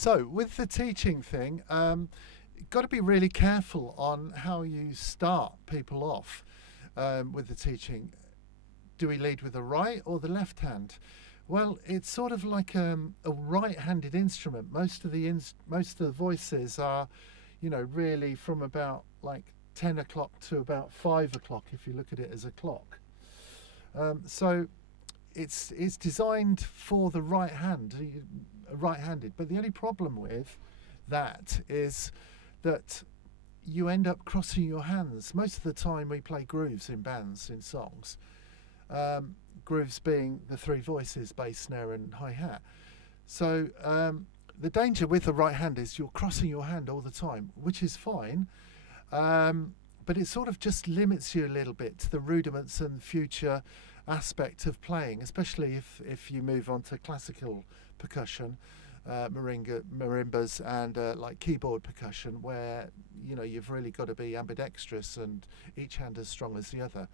So with the teaching thing, got to be really careful on how you start people off with the teaching. Do we lead with the right or the left hand? Well, it's sort of like a right-handed instrument. Most of the voices are, really from about like 10 o'clock to about 5 o'clock if you look at it as a clock. So it's designed for the right-handed. But the only problem with that is that you end up crossing your hands. Most of the time we play grooves in bands, in songs. Grooves being the three voices, bass, snare and hi-hat. So the danger with the right hand is you're crossing your hand all the time, which is fine. But it sort of just limits you a little bit to the rudiments and future aspect of playing, especially if you move on to classical percussion, marimbas and like keyboard percussion, where you've really got to be ambidextrous and each hand as strong as the other.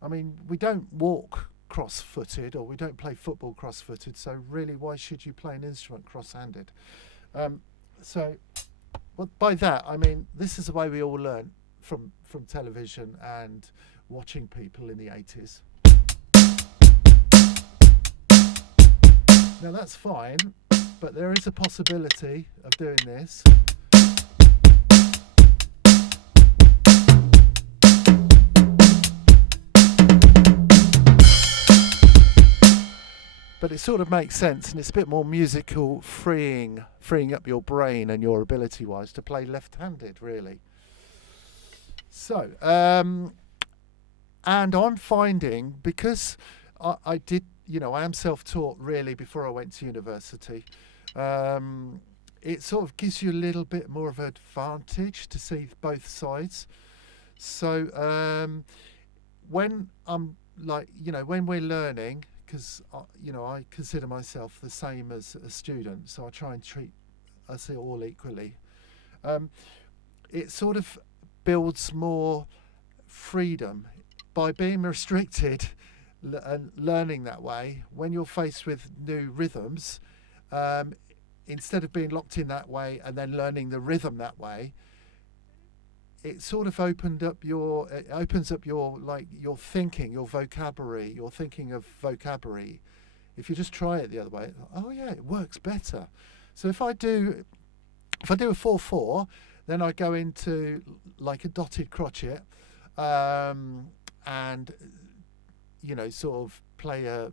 I mean, we don't walk cross-footed, or we don't play football cross-footed, so really why should you play an instrument cross-handed? Well, by that I mean this is the way we all learn from television and watching people in the 80s. Now that's fine, but there is a possibility of doing this. But it sort of makes sense, and it's a bit more musical, freeing up your brain and your ability-wise to play left-handed, really. So, and I'm finding, because I did, I am self-taught really before I went to university, it sort of gives you a little bit more of an advantage to see both sides. So when I'm like, when we're learning, because I consider myself the same as a student, so I try and treat us all equally. It sort of builds more freedom by being restricted and learning that way. When you're faced with new rhythms, instead of being locked in that way and then learning the rhythm that way, it sort of opens up your thinking, your vocabulary. You're thinking of vocabulary. If you just try it the other way, oh yeah, it works better. So if I do a 4/4, then I go into like a dotted crotchet, and sort of play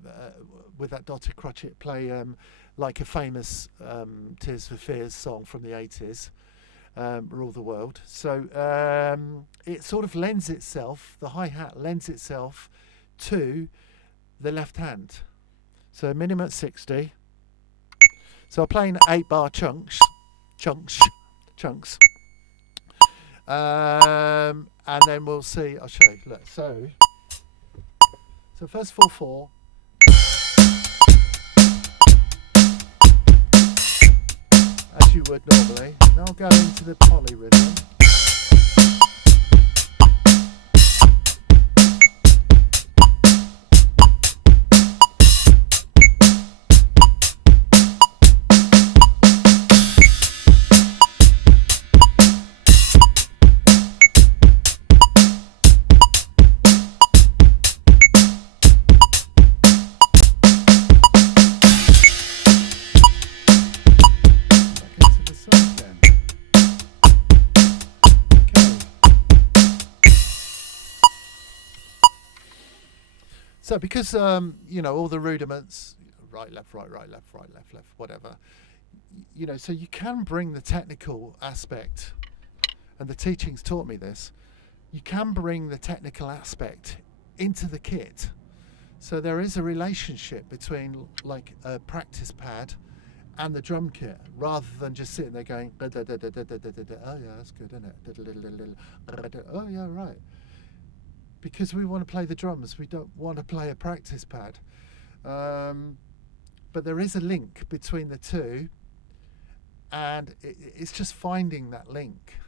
with that dotted crotchet, play like a famous Tears for Fears song from the 80s. Rule the World. So it sort of lends itself, the hi-hat lends itself to the left hand. So minimum at 60. So I'm playing 8-bar chunks. And then we'll see, I'll show you. Look, so first 4/4. As you would normally. Now I'll go into the polyrhythm. So because all the rudiments, right, left, right, left, whatever, so you can bring the technical aspect, and the teachings taught me this. You can bring the technical aspect into the kit. So there is a relationship between like a practice pad and the drum kit, rather than just sitting there going, oh yeah, that's good, isn't it? Oh yeah, right. Because we want to play the drums, we don't want to play a practice pad. But there is a link between the two, and it's just finding that link.